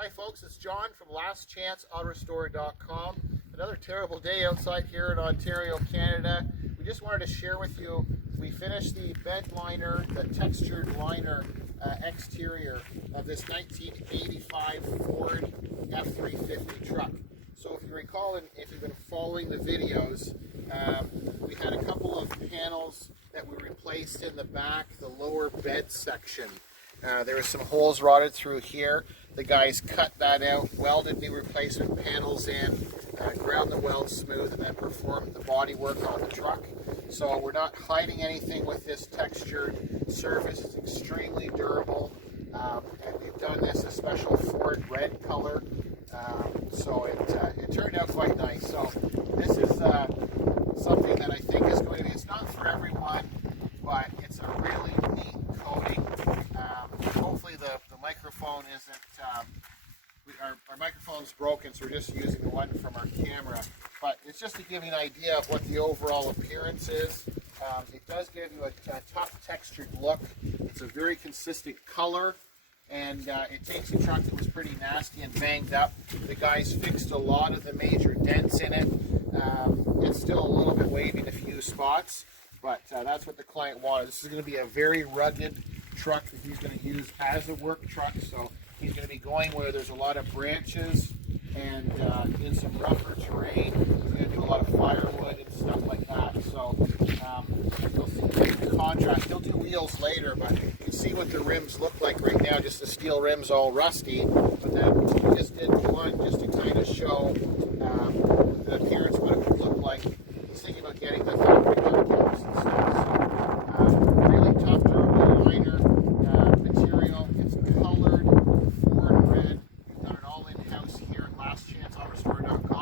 Hi folks, it's John from lastchanceautorestore.com. Another terrible day outside here in Ontario, Canada. We just wanted to share with you, we finished the bed liner, the textured liner exterior of this 1985 Ford F350 truck. So if you recall, and if you've been following the videos, we had a couple of panels that we replaced in the back, the lower bed section. There were some holes rotted through here. The guys cut that out, welded new replacement panels in, ground the welds smooth, and then performed the body work on the truck. So we're not hiding anything with this textured surface. It's extremely durable, and we've done this a special Ford red color. So it turned out quite nice. So this is something that I think is going to be, it's not for everyone, but it's a really neat coating. Hopefully the microphone isn't, our microphone's broken, so we're just using the one from our camera. But it's just to give you an idea of what the overall appearance is. It does give you a tough textured look. It's a very consistent color, and it takes a truck that was pretty nasty and banged up. The guys fixed a lot of the major dents in it. It's still a little bit wavy in a few spots, but that's what the client wanted. This is going to be a very rugged truck that he's going to use as a work truck, so he's going to be going where there's a lot of branches and in some rougher terrain. He's going to do a lot of firewood and stuff like that. So you'll see the contrast. He'll do wheels later, but you can see what the rims look like right now. Just the steel rims all rusty. But then we just did one just to kind of show the appearance, what it would look like. He's thinking about getting the fabric out caps and stuff. So really tough, durable liner material. It's colored Ford red. We've done it all in-house here at lastchanceautorestore.com.